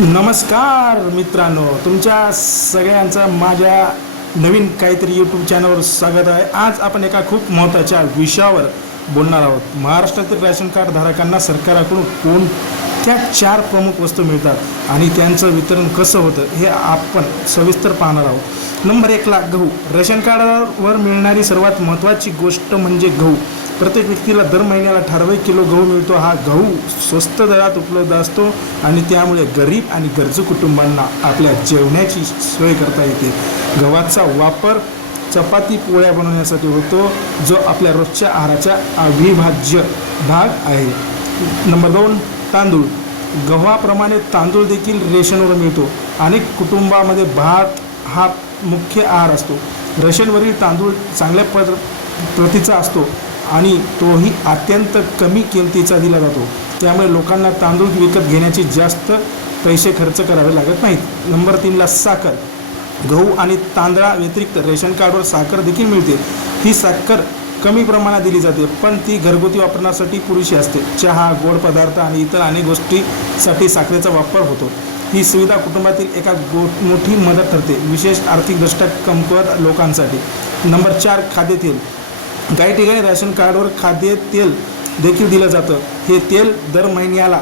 नमस्कार मित्रांनो, तुमच्या सगळ्यांचं माझ्या नवीन काहीतरी यूट्यूब चॅनलवर स्वागत आहे। आज आपण एका खूप महत्त्वाच्या विषयावर बोलणार आहोत। महाराष्ट्रातील रेशन कार्ड धारकांना सरकारकडून कोणत्या 4 प्रमुख वस्तू मिळतात आणि त्यांचं वितरण कसं होतं हे आपण सविस्तर पाहणार आहोत। नंबर 1 ला गहू। रेशन कार्डावर मिळणारी सर्वात महत्त्वाची गोष्ट म्हणजे गहू। प्रत्येक व्यक्तीला दर महिन्याला ठराविक किलो गहू मिळतो। हा गहू स्वस्त दरात उपलब्ध असतो आणि त्यामुळे गरीब आणि गरजू कुटुंबांना आपल्या जेवणाची सोय करता येते। गव्हाचा वापर चपाती पोळ्या बनवण्यासाठी होतो, जो आपल्या रोजच्या आहाराचा अविभाज्य भाग आहे। नंबर 2 तांदूळ। गव्हाप्रमाणे तांदूळ देखील रेशनवर मिळतो। अनेक कुटुंबामध्ये भात हा मुख्य आहार असतो। रेशनवरील तांदूळ चांगल्या प्रतीचा असतो आणि तोही अत्यंत कमी किमतीचा दिला जातो। त्यामुळे लोकांना तांदूळ विकत घेण्याची जास्त पैसे खर्च करावे लागत नाहीत। नंबर 3 ला साखर। गहू आणि तांदळा व्यतिरिक्त रेशन कार्डवर साखर देखील मिळते। ही साखर कमी प्रमाणात दिली जाते, पण ती घरगुती वापरण्यासाठी पुरेशी असते। चहा, गोड पदार्थ आणि इतर अनेक गोष्टींसाठी साखरेचा वापर होतो। ही सुविधा कुटुंबातील एका मोठी मदत ठरते, विशेष आर्थिकदृष्ट्या कमकुवत लोकांसाठी। नंबर 4 खाद्यतेल। काही ठिकाणी रेशन कार्डवर खाद्यतेल देखील दिलं जातं। हे तेल दर महिन्याला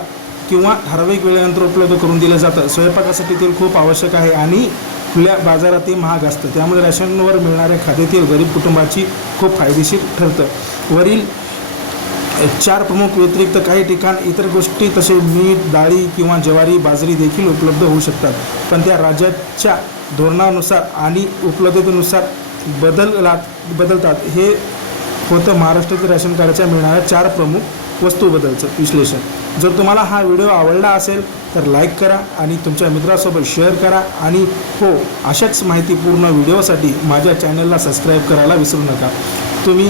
किंवा ठराविक वेळेनंतर उपलब्ध करून दिलं जातं। स्वयंपाकासाठी तेल खूप आवश्यक आहे आणि खुल्या बाजारात ते महाग असतं, त्यामुळे रेशनवर मिळणारे खाद्यतेल गरीब कुटुंबाची खूप फायदेशीर ठरतं। वरील 4 प्रमुख व्यतिरिक्त काही ठिकाणी इतर गोष्टी तसे मीठ, डाळी किंवा ज्वारी, बाजरी देखील उपलब्ध होऊ शकतात, पण त्या राज्याच्या धोरणानुसार आणि उपलब्धतेनुसार बदलतात। हे होतं महाराष्ट्रातील रेशन कार्डच्या मिळणाऱ्या 4 प्रमुख वस्तूबद्दलचं विश्लेषण। जर तुम्हाला हा व्हिडिओ आवडला असेल तर लाईक करा आणि तुमच्या मित्रांसोबत शेअर करा आणि हो, अशाच माहितीपूर्ण व्हिडिओसाठी माझ्या चॅनलला सबस्क्राईब करायला विसरू नका। तुम्ही